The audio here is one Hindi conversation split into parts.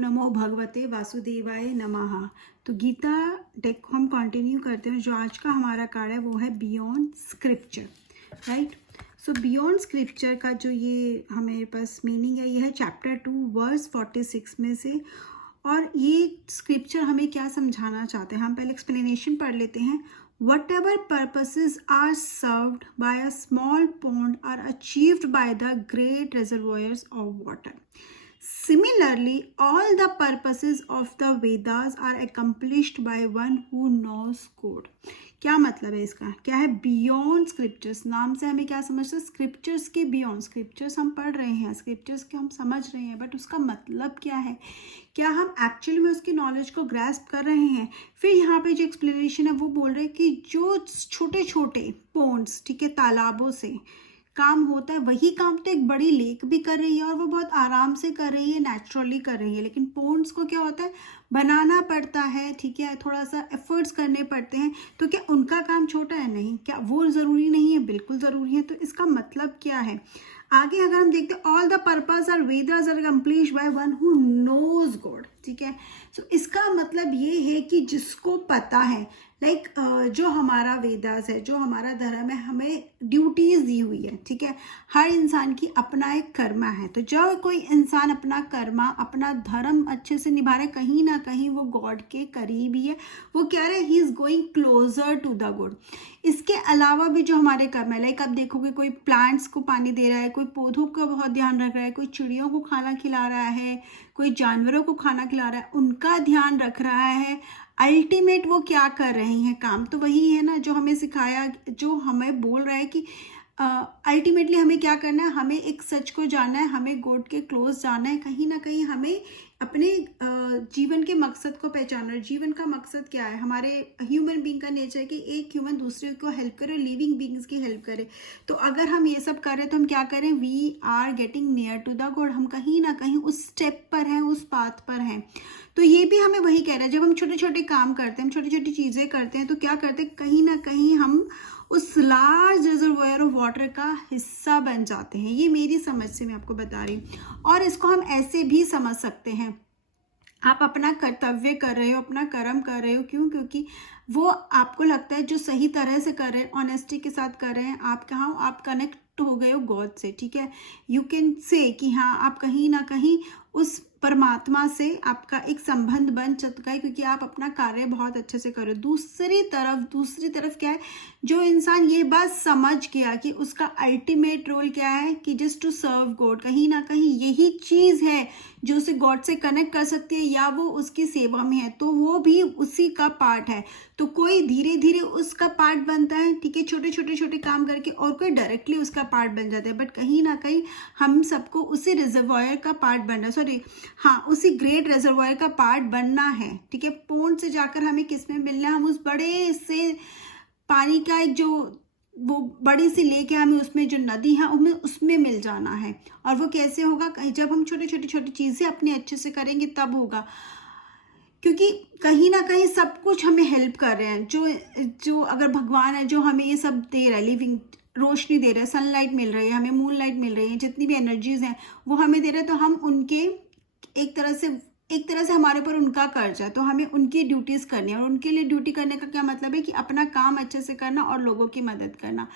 नमो भगवते वासुदेवाय नमः। तो गीता टेक हम कंटिन्यू करते हैं। जो आज का हमारा कार्य है वो है बियॉन्ड स्क्रिप्चर, राइट। सो बियॉन्ड स्क्रिप्चर का जो ये हमारे पास मीनिंग है, ये है चैप्टर 2 वर्स 46 में से। और ये स्क्रिप्चर हमें क्या समझाना चाहते हैं, हम पहले एक्सप्लेनेशन पढ़ लेते हैं। Whatever purposes are served by a small pond are achieved by the great reservoirs of water. Similarly, all the purposes of the Vedas are accomplished by one who knows God. क्या मतलब है इसका, क्या है बियॉन्ड स्क्रिप्चर्स। नाम से हमें क्या समझते हैं, स्क्रिप्चर्स के बियॉन्ड। स्क्रिप्चर्स हम पढ़ रहे हैं, स्क्रिप्चर्स के हम समझ रहे हैं, बट उसका मतलब क्या है, क्या हम एक्चुअली में उसकी नॉलेज को ग्रैस्प कर रहे हैं। फिर यहाँ पे जो एक्सप्लेनेशन है वो बोल रहे हैं कि जो छोटे छोटे पोन्ड्स, ठीक है, तालाबों से काम होता है, वही काम तो एक बड़ी लेक भी कर रही है और वो बहुत आराम से कर रही है, नेचुरली कर रही है। लेकिन पोन्ड्स को क्या होता है, बनाना पड़ता है, ठीक है, थोड़ा सा एफर्ट्स करने पड़ते हैं। तो क्या उनका काम छोटा है? नहीं। क्या वो ज़रूरी नहीं है? बिल्कुल ज़रूरी है। तो इसका मतलब क्या है, आगे अगर हम देखते हैं, all the purpose are Vedas are complete by one who knows God, ठीक है। सो इसका मतलब ये है कि जिसको पता है, लाइक जो हमारा वेदास है, जो हमारा धर्म है, हमें ड्यूटीज दी हुई है, ठीक है। हर इंसान की अपना एक कर्मा है। तो जब कोई इंसान अपना कर्मा, अपना धर्म अच्छे से निभा रहे, कहीं ना कहीं वो गॉड के करीब ही है। वो क्या रहे, he is going closer to the God. इसके अलावा भी जो हमारे कर्म है, लाइक आप देखोगे कोई प्लांट्स को पानी दे रहा है, कोई पौधों का बहुत ध्यान रख रहा है, कोई चिड़ियों को खाना खिला रहा है, कोई जानवरों को खाना खिला रहा है, उनका ध्यान रख रहा है। अल्टीमेट वो क्या कर रहे हैं काम, तो वही है ना जो हमें सिखाया, जो हमें बोल रहा है कि अल्टीमेटली हमें क्या करना है, हमें एक सच को जानना है, हमें गॉड के क्लोज जाना है। कहीं ना कहीं हमें अपने जीवन के मकसद को पहचानना है। जीवन का मकसद क्या है, हमारे ह्यूमन बीइंग का नेचर है कि एक ह्यूमन दूसरे को हेल्प करे, लिविंग बीइंग्स की हेल्प करे। तो अगर हम ये सब कर रहे हैं तो हम क्या करें, we are getting near to the God. हम कहीं ना कहीं उस स्टेप पर हैं, उस पाथ पर हैं। तो ये भी हमें वही कह रहा है, जब हम छोटे छोटे काम करते हैं, हम छोटी छोटी चीज़ें करते हैं, तो क्या करते हैं, कहीं ना कहीं हम उस लार्ज रिजर्वोयर ऑफ वाटर का हिस्सा बन जाते हैं। ये मेरी समझ से मैं आपको बता रही हूँ। और इसको हम ऐसे भी समझ सकते हैं, आप अपना कर्तव्य कर रहे हो, अपना कर्म कर रहे हो, क्यों, क्योंकि वो आपको लगता है जो सही तरह से कर रहे हैं, ऑनेस्टी के साथ कर रहे हैं, आप कहाँ, आप कनेक्ट हो गए हो गॉड से, ठीक है। यू कैन से कि हाँ, आप कहीं ना कहीं उस परमात्मा से आपका एक संबंध बन चुका है, क्योंकि आप अपना कार्य बहुत अच्छे से करो। दूसरी तरफ क्या है, जो इंसान ये बात समझ गया कि उसका अल्टीमेट रोल क्या है, कि जस्ट टू सर्व गॉड, कहीं ना कहीं यही चीज़ है जो उसे गॉड से कनेक्ट कर सकती है, या वो उसकी सेवा में है, तो वो भी उसी का पार्ट है। तो कोई धीरे धीरे उसका पार्ट बनता है, ठीक है, छोटे छोटे काम करके, और कोई डायरेक्टली उसका पार्ट बन जाता है। बट कहीं ना कहीं हम सबको उसी रिजर्वॉयर का पार्ट बनना, उसी ग्रेट रिजर्वॉयर का पार्ट बनना है, ठीक है। पोन्ड से जाकर हमें किस में मिलना है, हम उस बड़े से पानी का एक जो वो बड़ी सी लेक है, हमें उसमें जो नदी है हमें उसमें मिल जाना है। और वो कैसे होगा, कहीं जब हम छोटी छोटी चीज़ें अपने अच्छे से करेंगे तब होगा, क्योंकि कहीं ना कहीं सब कुछ हमें हेल्प कर रहे हैं। जो अगर भगवान है जो हमें ये सब दे रहा है, लिविंग रोशनी दे रहा है, सनलाइट मिल रही है हमें, मूनलाइट मिल रही है, जितनी भी एनर्जीज हैं वो हमें दे रहे हैं, तो हम उनके एक तरह से हमारे ऊपर उनका कर्ज है, तो हमें उनकी ड्यूटीज़ करनी है। और उनके लिए ड्यूटी करने का क्या मतलब है, कि अपना काम अच्छे से करना और लोगों की मदद करना।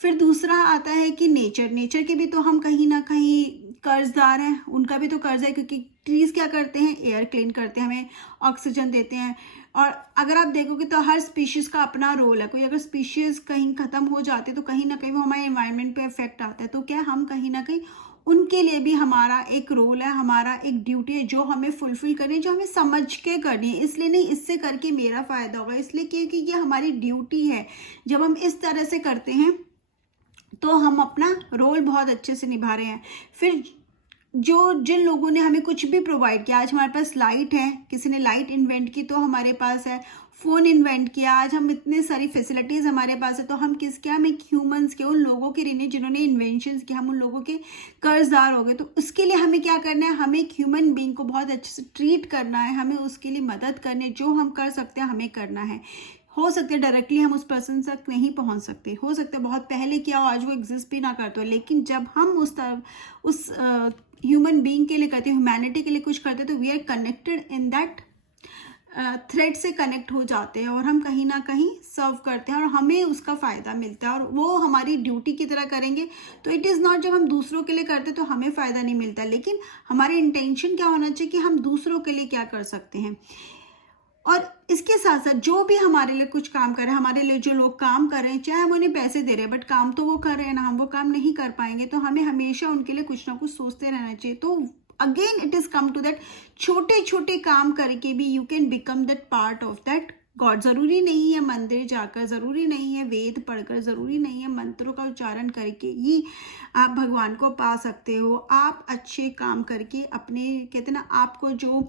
फिर दूसरा आता है कि नेचर के भी तो हम कहीं ना कहीं कर्जदार हैं, उनका भी तो कर्ज है, क्योंकि ट्रीज़ क्या करते हैं, एयर क्लीन करते हैं, हमें ऑक्सीजन देते हैं। और अगर आप देखोगे तो हर स्पीशीज़ का अपना रोल है। कोई अगर स्पीशीज़ कहीं ख़त्म हो जाती है तो कहीं ना कहीं वो हमारे एनवायरनमेंट पे इफेक्ट आता है। तो क्या हम कहीं ना कहीं उनके लिए भी हमारा एक रोल है, हमारा एक ड्यूटी है जो हमें फुलफिल करनी है, जो हमें समझ के करनी है। इसलिए नहीं इससे करके मेरा फ़ायदा होगा, इसलिए क्योंकि ये हमारी ड्यूटी है। जब हम इस तरह से करते हैं तो हम अपना रोल बहुत अच्छे से निभा रहे हैं। फिर जिन लोगों ने हमें कुछ भी प्रोवाइड किया, आज हमारे पास लाइट है, किसी ने लाइट इन्वेंट की तो हमारे पास है, फ़ोन इन्वेंट किया, आज हम इतने सारी फैसिलिटीज़ हमारे पास है, तो हम किसके, हम एक ह्यूमंस के, उन लोगों के ऋणी जिन्होंने इन्वेंशंस किया, हम उन लोगों के कर्जदार हो गए। तो उसके लिए हमें क्या करना है, हमें एक ह्यूमन बीइंग को बहुत अच्छे से ट्रीट करना है, हमें उसके लिए मदद करनी है। जो हम कर सकते हैं हमें करना है। हो सकता है डायरेक्टली हम उस पर्सन तक नहीं पहुंच सकते, हो सकता है बहुत पहले किया हो, आज वो एग्जिस्ट भी ना करते हो, लेकिन जब हम उस ह्यूमन बीइंग के लिए करते हैं, ह्यूमैनिटी के लिए कुछ करते हैं, तो we are connected in that thread से कनेक्ट हो जाते हैं और हम कहीं ना कहीं सर्व करते हैं और हमें उसका फ़ायदा मिलता है और वो हमारी ड्यूटी की तरह करेंगे। तो इट इज़ नॉट जब हम दूसरों के लिए करते तो हमें फ़ायदा नहीं मिलता, लेकिन हमारी इंटेंशन क्या होना चाहिए कि हम दूसरों के लिए क्या कर सकते हैं। और इसके साथ साथ जो भी हमारे लिए कुछ काम कर रहे हैं, हमारे लिए जो लोग काम कर रहे हैं, चाहे हम उन्हें पैसे दे रहे हैं बट काम तो वो कर रहे हैं ना, हम वो काम नहीं कर पाएंगे, तो हमें हमेशा उनके लिए कुछ ना कुछ सोचते रहना चाहिए। तो again it is come to that, छोटे छोटे काम करके भी you can become that part of that God. जरूरी नहीं है मंदिर जाकर, जरूरी नहीं है वेद पढ़कर, जरूरी नहीं है मंत्रों का उच्चारण करके ही आप भगवान को पा सकते हो। आप अच्छे काम करके अपने, कहते हैं ना, आपको जो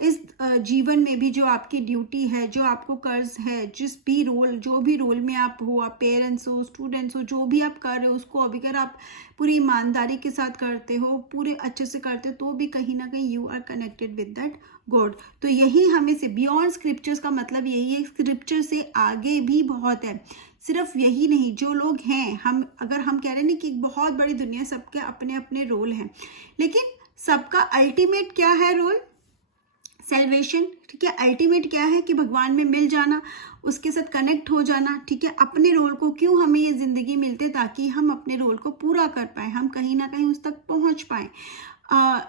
इस जीवन में भी जो आपकी ड्यूटी है, जो आपको कर्ज है, जिस भी रोल, जो भी रोल में आप हो, आप पेरेंट्स हो, स्टूडेंट्स हो, जो भी आप कर रहे हो उसको अगर आप पूरी ईमानदारी के साथ करते हो, पूरे अच्छे से करते हो, तो भी कहीं ना कहीं you are connected with that God. तो यही हमें से बियॉन्ड स्क्रिप्चर्स का मतलब यही है, स्क्रिप्चर से आगे भी बहुत है। सिर्फ यही नहीं, जो लोग हैं, हम अगर हम कह रहे हैं ना कि बहुत बड़ी दुनिया, सबके अपने अपने रोल हैं, लेकिन सबका अल्टीमेट क्या है रोल? सेल्वेशन, ठीक है। अल्टीमेट क्या है कि भगवान में मिल जाना, उसके साथ कनेक्ट हो जाना, ठीक है। अपने रोल को, क्यों हमें ये जिंदगी मिलते, ताकि हम अपने रोल को पूरा कर पाए, हम कहीं ना कहीं उस तक पहुंच पाए।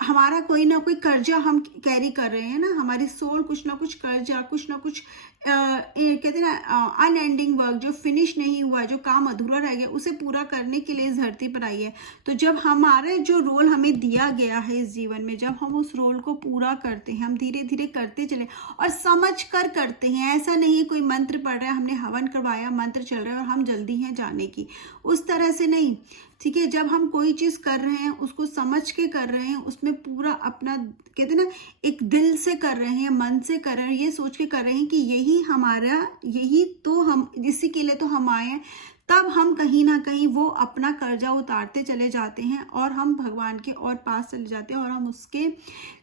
हमारा कोई ना कोई कर्जा हम कैरी कर रहे हैं ना, हमारी सोल कुछ ना कुछ कर्जा, कुछ ना कुछ कहते हैं ना अनएंडिंग वर्क, जो फिनिश नहीं हुआ, जो काम अधूरा रह गया, उसे पूरा करने के लिए इस धरती पर आई है। तो जब हमारे जो रोल हमें दिया गया है इस जीवन में, जब हम उस रोल को पूरा करते हैं, हम धीरे धीरे करते चले और समझ कर करते हैं। ऐसा नहीं है कोई मंत्र पढ़ रहा है, हमने हवन करवाया, मंत्र चल रहा है और हम जल्दी हैं जाने की, उस तरह से नहीं, ठीक है। जब हम कोई चीज़ कर रहे हैं उसको समझ के कर रहे हैं, उसमें पूरा अपना, कहते हैं ना, एक दिल से कर रहे हैं, मन से कर रहे हैं, ये सोच के कर रहे हैं कि यही हमारा, यही तो हम, इसी के लिए तो हम आए हैं, तब हम कहीं ना कहीं वो अपना कर्जा उतारते चले जाते हैं और हम भगवान के और पास चले जाते हैं और हम उसके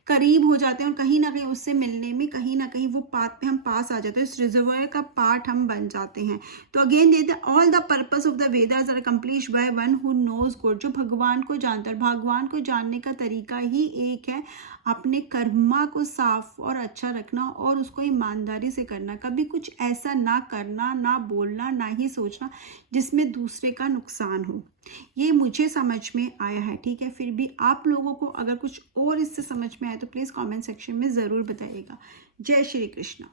करीब हो जाते हैं और कहीं ना कहीं उससे मिलने में कहीं ना कहीं वो पाथ पे हम पास आ जाते हैं, इस रिजर्वायर का पार्ट हम बन जाते हैं। तो अगेन देते हैं, all the purpose of the Vedas are accomplished by one who knows God, जो भगवान को जानता है। भगवान को जानने का तरीका ही एक है, अपने कर्मा को साफ और अच्छा रखना और उसको ईमानदारी से करना, कभी कुछ ऐसा ना करना, ना बोलना, ना ही सोचना जिसमें दूसरे का नुकसान हो। ये मुझे समझ में आया है, ठीक है। फिर भी आप लोगों को अगर कुछ और इससे समझ में आए तो प्लीज़ कमेंट सेक्शन में ज़रूर बताइएगा। जय श्री कृष्ण।